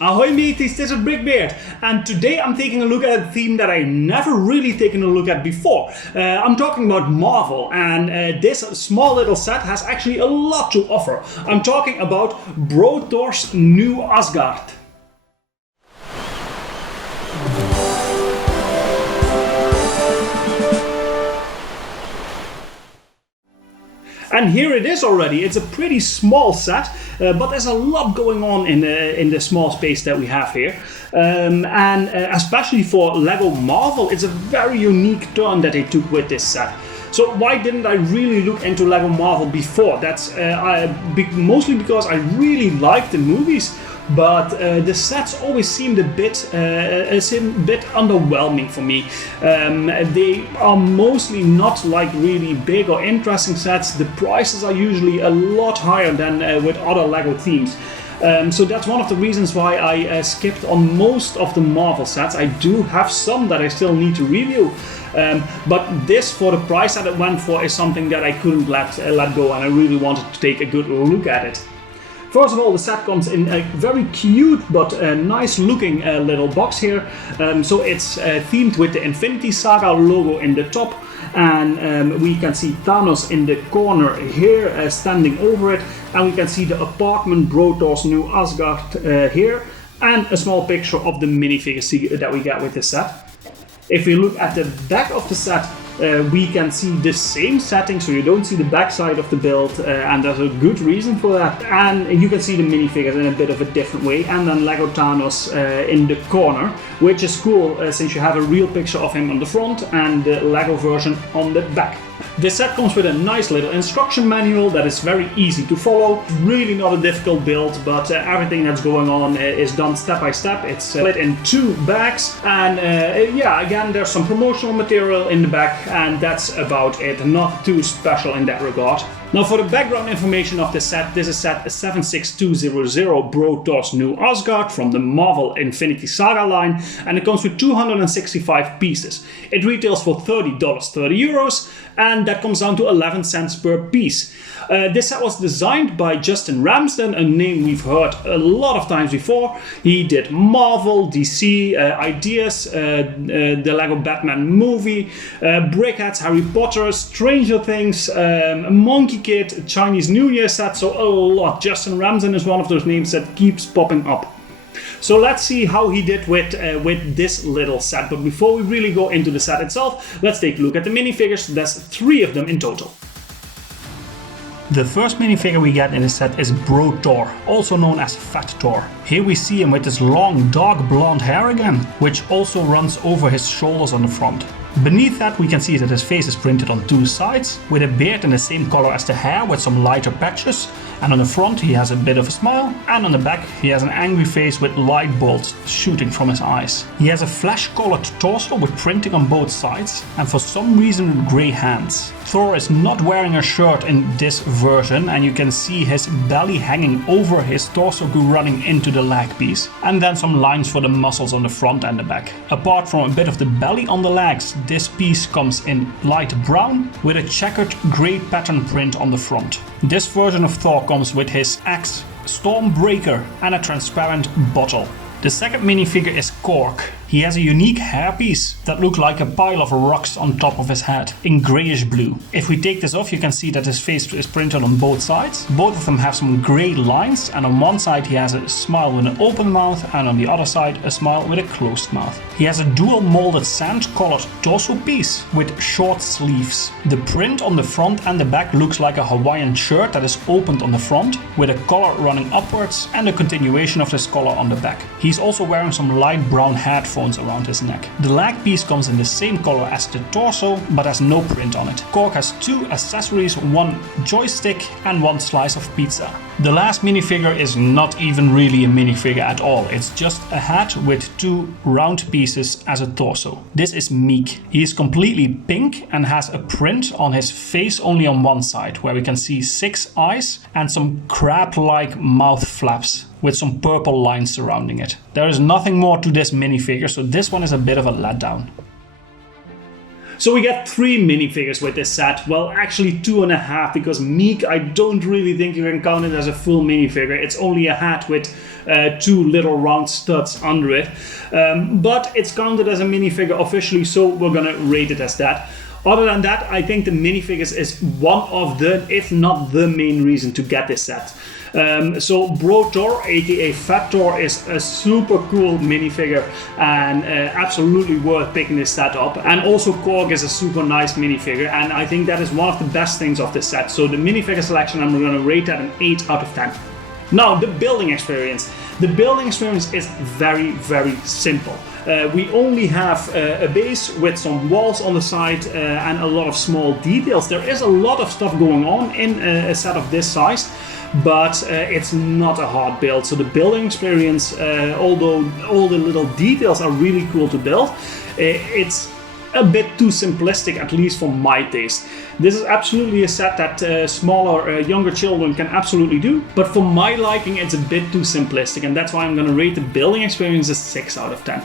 Ahoy mateys, this is BrickBeard, and today I'm taking a look at a theme that I've never really taken a look at before. I'm talking about Marvel, and this small little set has actually a lot to offer. I'm talking about Thor's New Asgard. And here it is already. It's a pretty small set, but there's a lot going on in the small space that we have here. Especially for LEGO Marvel, it's a very unique turn that they took with this set. So why didn't I really look into LEGO Marvel before? That's mostly because I really like the movies. But the sets always seemed a bit underwhelming for me. They are mostly not like really big or interesting sets. The prices are usually a lot higher than with other LEGO themes. So that's one of the reasons why I skipped on most of the Marvel sets. I do have some that I still need to review. But this, for the price that it went for, is something that I couldn't let go, and I really wanted to take a good look at it. First of all, the set comes in a very cute but nice looking little box here. So it's themed with the Infinity Saga logo in the top, and we can see Thanos in the corner here standing over it, and we can see the apartment Thor's New Asgard here, and a small picture of the minifigures that we get with this set. If we look at the back of the set, we can see the same setting, so you don't see the back side of the build, and there's a good reason for that. And you can see the minifigures in a bit of a different way, and then Lego Thanos in the corner, which is cool since you have a real picture of him on the front and the Lego version on the back. This set comes with a nice little instruction manual that is very easy to follow. Really not a difficult build, but everything that's going on is done step by step. It's split in 2 bags, and yeah, again, there's some promotional material in the back, and that's about it. Not too special in that regard. Now, for the background information of this set is set 76200 Thor's New Asgard from the Marvel Infinity Saga line, and it comes with 265 pieces. It retails for $30, €30, and that comes down to 11 cents per piece. This set was designed by Justin Ramsden, a name we've heard a lot of times before. He did Marvel, DC, Ideas, the Lego Batman movie, Brickheads, Harry Potter, Stranger Things, Monkey Kid, Chinese New Year set, so a lot. Justin Ramsden is one of those names that keeps popping up. So let's see how he did with this little set. But before we really go into the set itself, let's take a look at the minifigures. There's 3 of them in total. The first minifigure we get in this set is Thor, also known as Fat Thor. Here we see him with his long dark blonde hair again, which also runs over his shoulders on the front. Beneath that we can see that his face is printed on 2 sides, with a beard in the same color as the hair with some lighter patches, and on the front he has a bit of a smile, and on the back he has an angry face with light bolts shooting from his eyes. He has a flesh-colored torso with printing on both sides, and for some reason grey hands. Thor is not wearing a shirt in this version, and you can see his belly hanging over his torso running into the leg piece, and then some lines for the muscles on the front and the back. Apart from a bit of the belly on the legs, this piece comes in light brown with a checkered grey pattern print on the front. This version of Thor comes with his axe, Stormbreaker, and a transparent bottle. The second minifigure is Korg. He has a unique hairpiece that looks like a pile of rocks on top of his head in greyish blue. If we take this off, you can see that his face is printed on both sides. Both of them have some grey lines, and on one side he has a smile with an open mouth, and on the other side a smile with a closed mouth. He has a dual molded sand-colored torso piece with short sleeves. The print on the front and the back looks like a Hawaiian shirt that is opened on the front, with a collar running upwards and a continuation of this collar on the back. He's also wearing some light brown headphones around his neck. The leg piece comes in the same color as the torso, but has no print on it. Korg has 2 accessories, 1 joystick and 1 slice of pizza. The last minifigure is not even really a minifigure at all. It's just a hat with 2 round pieces as a torso. This is Meek. He is completely pink and has a print on his face only on one side, where we can see 6 eyes and some crab-like mouth flaps with some purple lines surrounding it. There is nothing more to this minifigure, so this one is a bit of a letdown. So we get 3 minifigures with this set. Well, actually 2.5, because Meek, I don't really think you can count it as a full minifigure. It's only a hat with 2 little round studs under it. But it's counted as a minifigure officially, so we're gonna rate it as that. Other than that, I think the minifigures is one of the, if not the main reason to get this set. So Bro Thor, aka Fat Thor, is a super cool minifigure and absolutely worth picking this set up. And also Korg is a super nice minifigure, and I think that is one of the best things of this set. So the minifigure selection, I'm going to rate that an 8 out of 10. Now, the building experience. The building experience is very, very simple. We only have a base with some walls on the side and a lot of small details. There is a lot of stuff going on in a set of this size, but it's not a hard build. So the building experience, although all the little details are really cool to build, it's a bit too simplistic, at least for my taste. This is absolutely a set that smaller, younger children can absolutely do, but for my liking it's a bit too simplistic, and that's why I'm going to rate the building experience a 6 out of 10.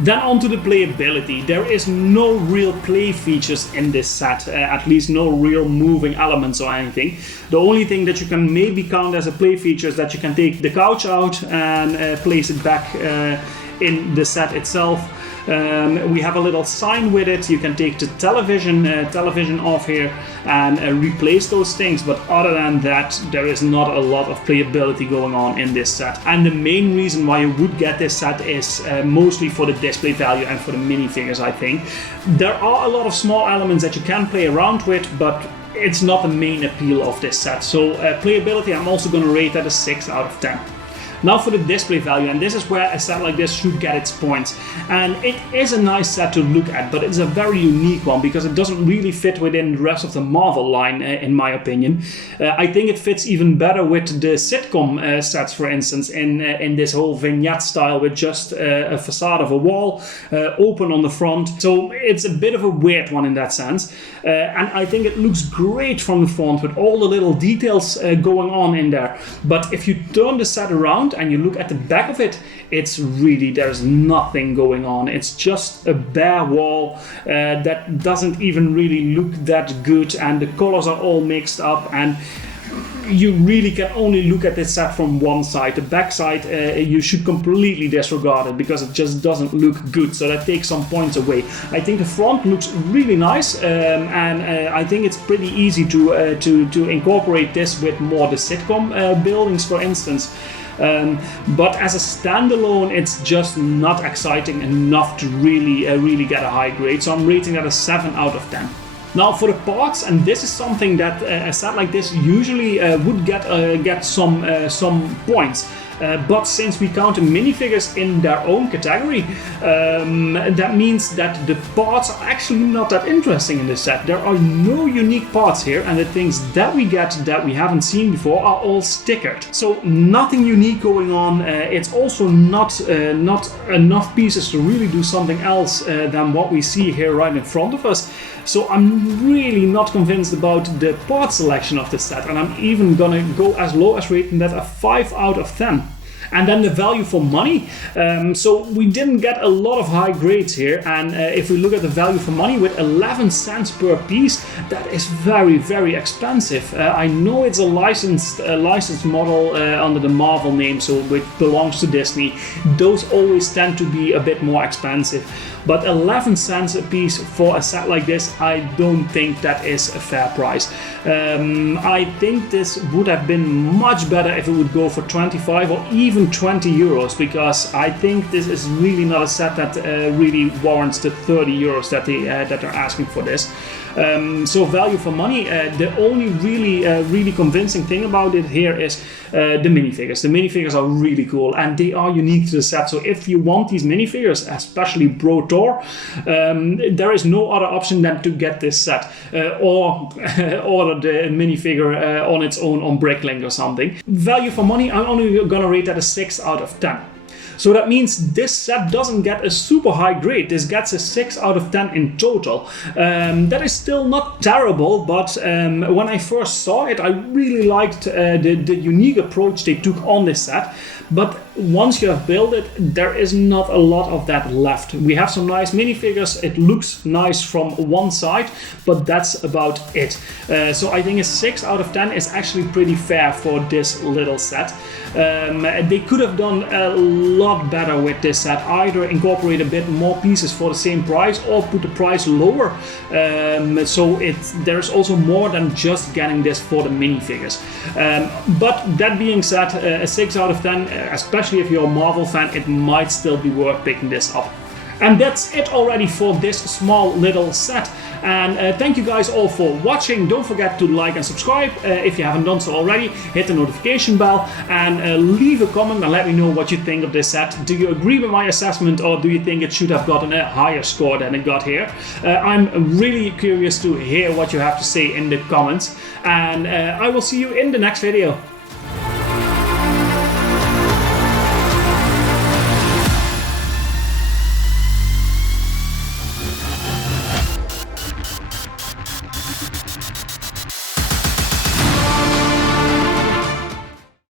Then on to the playability. There is no real play features in this set, at least no real moving elements or anything. The only thing that you can maybe count as a play feature is that you can take the couch out and place it back in the set itself. We have a little sign with it. You can take the television off here and replace those things, but other than that there is not a lot of playability going on in this set. And the main reason why you would get this set is mostly for the display value and for the minifigures, I think. There are a lot of small elements that you can play around with, but it's not the main appeal of this set. So playability, I'm also going to rate that a 6 out of 10. Now for the display value, and this is where a set like this should get its points. And it is a nice set to look at, but it's a very unique one because it doesn't really fit within the rest of the Marvel line, in my opinion. I think it fits even better with the sitcom sets, for instance, in this whole vignette style with just a facade of a wall, open on the front. So it's a bit of a weird one in that sense. And I think it looks great from the front with all the little details going on in there. But if you turn the set around and you look at the back of it, it's really, there's nothing going on. It's just a bare wall that doesn't even really look that good, and the colors are all mixed up, and you really can only look at this set from one side. The back side you should completely disregard it because it just doesn't look good, so that takes some points away. I think the front looks really nice, and I think it's pretty easy to incorporate this with more the sitcom buildings, for instance. But as a standalone, it's just not exciting enough to really get a high grade. So I'm rating that a 7 out of 10. Now for the parts, and this is something that a set like this usually would get some points. But since we count the minifigures in their own category, that means that the parts are actually not that interesting in this set. There are no unique parts here, and the things that we get that we haven't seen before are all stickered. So nothing unique going on. It's also not enough pieces to really do something else than what we see here right in front of us. So I'm really not convinced about the part selection of this set, and I'm even gonna go as low as rating that a 5 out of 10. And then the value for money. So we didn't get a lot of high grades here, and if we look at the value for money with 11 cents per piece, that is very, very expensive. I know it's a licensed model under the Marvel name, so it belongs to Disney. Those always tend to be a bit more expensive. But 11 cents a piece for a set like this, I don't think that is a fair price. I think this would have been much better if it would go for 25 or even 20 euros, because I think this is really not a set that really warrants the 30 euros that they're asking for this. So value for money, the only really convincing thing about it here is the minifigures. The minifigures are really cool and they are unique to the set. So if you want these minifigures, especially Bro Thor, there is no other option than to get this set or order the minifigure on its own on Bricklink or something. Value for money, I'm only gonna rate that a 6 out of 10. So that means this set doesn't get a super high grade. This gets a 6 out of 10 in total. That is still not terrible, but when I first saw it, I really liked the unique approach they took on this set. But once you have built it, there is not a lot of that left. We have some nice minifigures. It looks nice from one side, but that's about it. So I think a 6 out of 10 is actually pretty fair for this little set. They could have done a lot better with this set, either incorporate a bit more pieces for the same price or put the price lower, so there's also more than just getting this for the minifigures. But that being said, a 6 out of 10, especially if you're a Marvel fan, it might still be worth picking this up. And that's it already for this small little set. And thank you guys all for watching. Don't forget to like and subscribe if you haven't done so already. Hit the notification bell and leave a comment and let me know what you think of this set. Do you agree with my assessment, or do you think it should have gotten a higher score than it got here? I'm really curious to hear what you have to say in the comments. And I will see you in the next video.